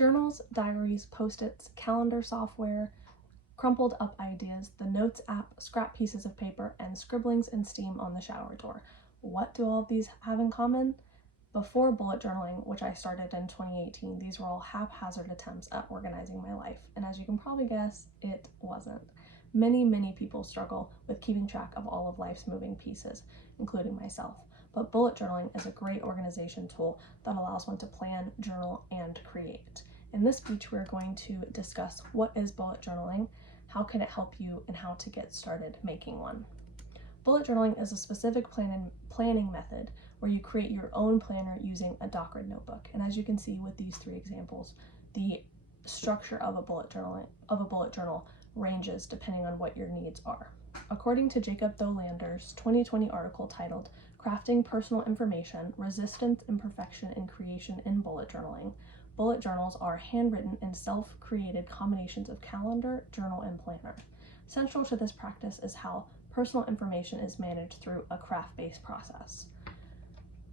Journals, diaries, post-its, calendar software, crumpled up ideas, the Notes app, scrap pieces of paper, and scribblings and steam on the shower door. What do all of these have in common? Before bullet journaling, which I started in 2018, these were all haphazard attempts at organizing my life, and as you can probably guess, it wasn't. Many people struggle with keeping track of all of life's moving pieces, including myself. But bullet journaling is a great organization tool that allows one to plan, journal, and create. In this speech, we're going to discuss what is bullet journaling, how can it help you, and how to get started making one. Bullet journaling is a specific planning method where you create your own planner using a Dockered notebook. And as you can see with these three examples, the structure of a bullet journal ranges depending on what your needs are. According to Jacob Tholander's 2020 article titled Crafting Personal Information, Resistance, Imperfection, and Creation in Bullet Journaling, bullet journals are handwritten and self-created combinations of calendar, journal, and planner. Central to this practice is how personal information is managed through a craft-based process.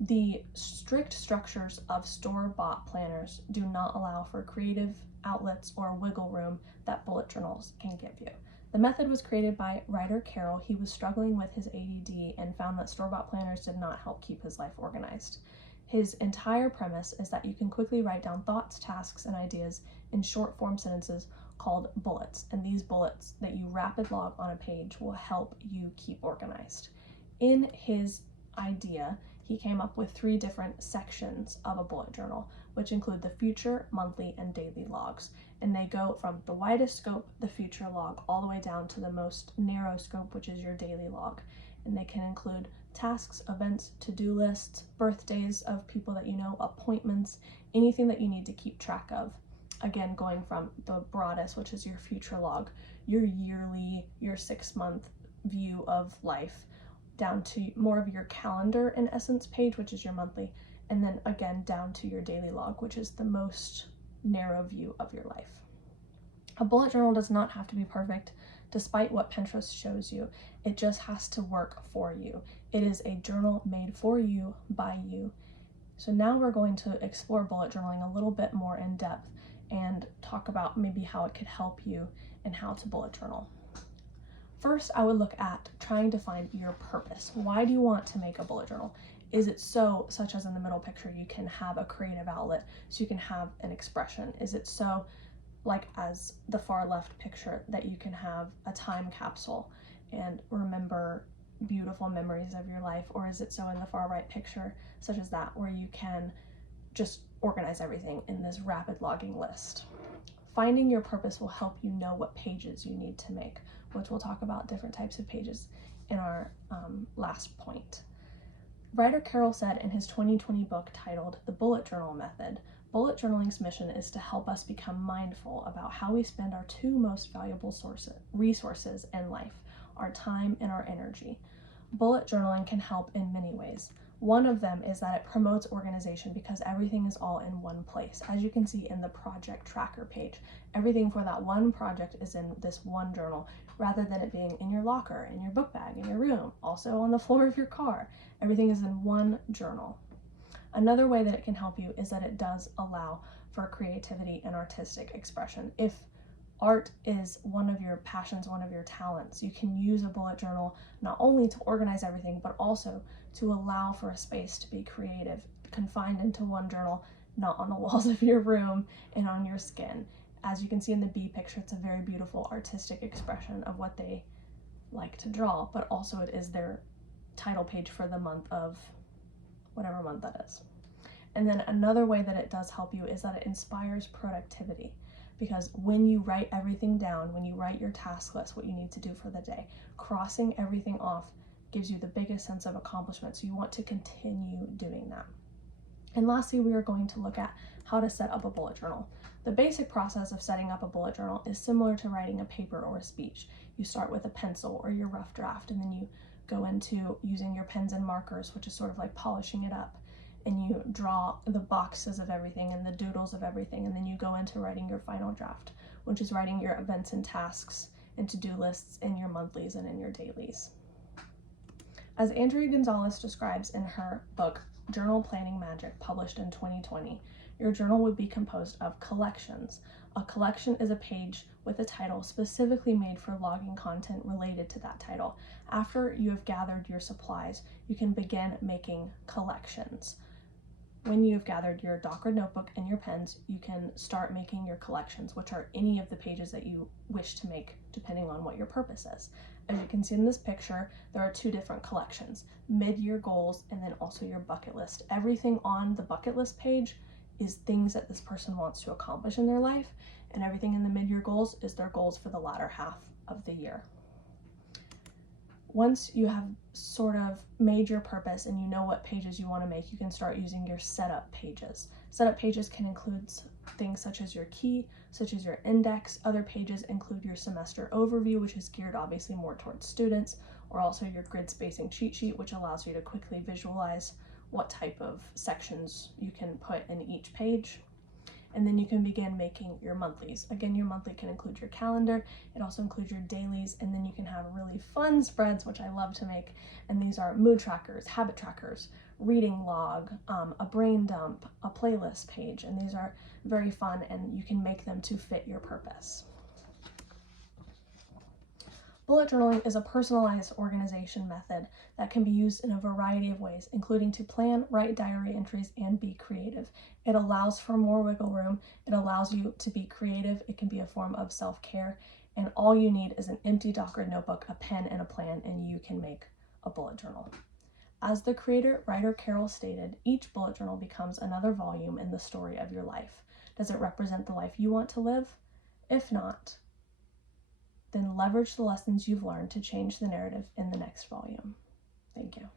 The strict structures of store-bought planners do not allow for creative outlets or wiggle room that bullet journals can give you. The method was created by Ryder Carroll. He was struggling with his ADD and found that store-bought planners did not help keep his life organized. His entire premise is that you can quickly write down thoughts, tasks, and ideas in short-form sentences called bullets, and these bullets that you rapid log on a page will help you keep organized. In his idea, he came up with 3 different sections of a bullet journal, which include the future, monthly, and daily logs. And they go from the widest scope, the future log, all the way down to the most narrow scope, which is your daily log. And they can include tasks, events, to-do lists, birthdays of people that you know, appointments, anything that you need to keep track of. Again, going from the broadest, which is your future log, your yearly, your 6-month view of life, down to more of your calendar in essence page, which is your monthly, and then again down to your daily log, which is the most narrow view of your life. A bullet journal does not have to be perfect, despite what Pinterest shows you. It just has to work for you. It is a journal made for you, by you. So now we're going to explore bullet journaling a little bit more in depth and talk about maybe how it could help you and how to bullet journal. First, I would look at trying to find your purpose. Why do you want to make a bullet journal? Is it so, such as in the middle picture, you can have a creative outlet, so you can have an expression? Is it so, like as the far left picture, that you can have a time capsule and remember beautiful memories of your life? Or is it so in the far right picture, such as that, where you can just organize everything in this rapid logging list? Finding your purpose will help you know what pages you need to make, which we'll talk about different types of pages in our last point. Ryder Carroll said in his 2020 book titled The Bullet Journal Method, bullet journaling's mission is to help us become mindful about how we spend our 2 most valuable resources in life, our time and our energy. Bullet journaling can help in many ways. One of them is that it promotes organization because everything is all in one place. As you can see in the project tracker page, everything for that one project is in this one journal, rather than it being in your locker, in your book bag, in your room, also on the floor of your car. Everything is in one journal. Another way that it can help you is that it does allow for creativity and artistic expression. If art is one of your passions, one of your talents, you can use a bullet journal not only to organize everything, but also to allow for a space to be creative, confined into one journal, not on the walls of your room and on your skin. As you can see in the B picture, it's a very beautiful artistic expression of what they like to draw, but also it is their title page for the month of whatever month that is. And then another way that it does help you is that it inspires productivity. Because when you write everything down, when you write your task list, what you need to do for the day, crossing everything off gives you the biggest sense of accomplishment. So you want to continue doing that. And lastly, we are going to look at how to set up a bullet journal. The basic process of setting up a bullet journal is similar to writing a paper or a speech. You start with a pencil or your rough draft, and then you go into using your pens and markers, which is sort of like polishing it up. And you draw the boxes of everything and the doodles of everything, and then you go into writing your final draft, which is writing your events and tasks and to-do lists in your monthlies and in your dailies. As Andrea Gonzalez describes in her book, Journal Planning Magic, published in 2020, your journal would be composed of collections. A collection is a page with a title specifically made for logging content related to that title. After you have gathered your supplies, you can begin making collections. When you have gathered your DocGrid notebook and your pens, you can start making your collections, which are any of the pages that you wish to make depending on what your purpose is. As you can see in this picture, there are two different collections, mid-year goals and then also your bucket list. Everything on the bucket list page is things that this person wants to accomplish in their life, and everything in the mid-year goals is their goals for the latter half of the year. Once you have sort of made your purpose and you know what pages you want to make, you can start using your setup pages. Setup pages can include things such as your key, such as your index. Other pages include your semester overview, which is geared obviously more towards students, or also your grid spacing cheat sheet, which allows you to quickly visualize what type of sections you can put in each page. And then you can begin making your monthlies. Again, your monthly can include your calendar. It also includes your dailies, and then you can have really fun spreads, which I love to make. And these are mood trackers, habit trackers, reading log, a brain dump, a playlist page. And these are very fun, and you can make them to fit your purpose. Bullet journaling is a personalized organization method that can be used in a variety of ways, including to plan, write diary entries, and be creative. It allows for more wiggle room. It allows you to be creative. It can be a form of self-care, and all you need is an empty DocGrid notebook, a pen, and a plan, and you can make a bullet journal. As the creator, writer Carol stated, each bullet journal becomes another volume in the story of your life. Does it represent the life you want to live? If not, then leverage the lessons you've learned to change the narrative in the next volume. Thank you.